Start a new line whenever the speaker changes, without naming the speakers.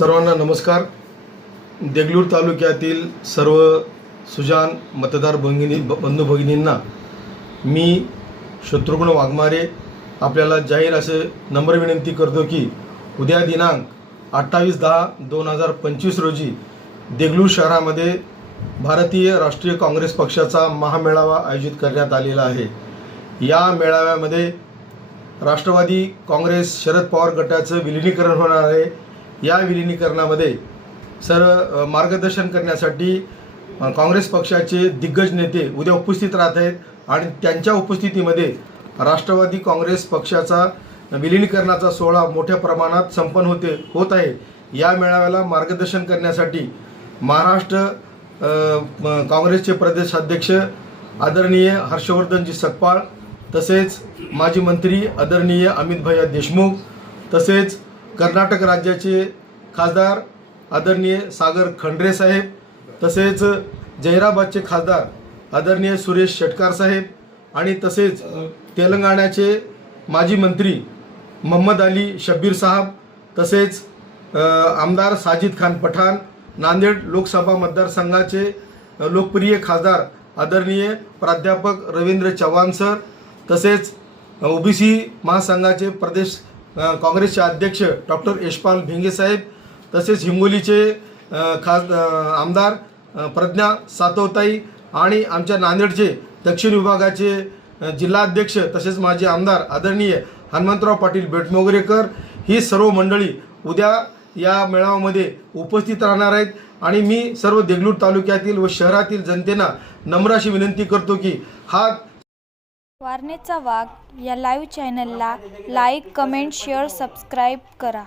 सर्वांना नमस्कार. देगलूर तालुक्यातील सर्व सुजान मतदार भगिनी बंधू भगिनींना मी शत्रुघ्न वाघमारे आपल्याला जाहीर असे नम्र विनंती करतो की उद्या दिनांक अठ्ठावीस दहा दोन हजार पंचवीस रोजी देगलूर शहरामध्ये भारतीय राष्ट्रीय काँग्रेस पक्षाचा महामेळावा आयोजित करण्यात आलेला आहे. या मेळाव्यामध्ये राष्ट्रवादी काँग्रेस शरद पवार गटाचं विलिनीकरण होणार आहे. या विलिनीकरणामध्ये सर मार्गदर्शन करण्यासाठी काँग्रेस पक्षाचे दिग्गज नेते उद्या उपस्थित राहत आहेत आणि त्यांच्या उपस्थितीमध्ये राष्ट्रवादी काँग्रेस पक्षाचा विलिनीकरणाचा सोहळा मोठ्या प्रमाणात संपन्न होते होत आहे. या मेळाव्याला मार्गदर्शन करण्यासाठी महाराष्ट्र काँग्रेसचे प्रदेशाध्यक्ष आदरणीय हर्षवर्धनजी सकपाळ तसेच माजी मंत्री आदरणीय अमित भैया देशमुख तसेच कर्नाटक राज्याचे खासदार आदरणीय सागर खंडरे साहेब तसेच जहिराबादचे खासदार आदरणीय सुरेश शेटकार साहेब आणि तसेच तेलंगणाचे माजी मंत्री मोहम्मद अली शब्बीर साहब तसेच आमदार साजिद खान पठाण नांदेड लोकसभा मतदारसंघाचे लोकप्रिय खासदार आदरणीय प्राध्यापक रवींद्र चव्हाण सर तसेच ओबीसी महासंघाचे प्रदेश काँग्रेसचे अध्यक्ष डॉक्टर यशपाल भिंगेसाहेब तसेच हिंगोलीचे खास आमदार प्रज्ञा सातवताई आणि आमच्या नांदेडचे दक्षिण विभागाचे जिल्हा जिल्हाध्यक्ष तसेच माझे आमदार आदरणीय हनुमंतराव पाटील बेटमोगरेकर ही सर्व मंडळी उद्या या मेळाव्यामध्ये उपस्थित राहणार आहेत. आणि मी सर्व देगलूर तालुक्यातील व शहरातील जनतेना नम्र अशी विनंती करतो की हा
वारणेचा वाघ या लाईव्ह चॅनलला लाईक कमेंट शेअर सबस्क्राईब करा.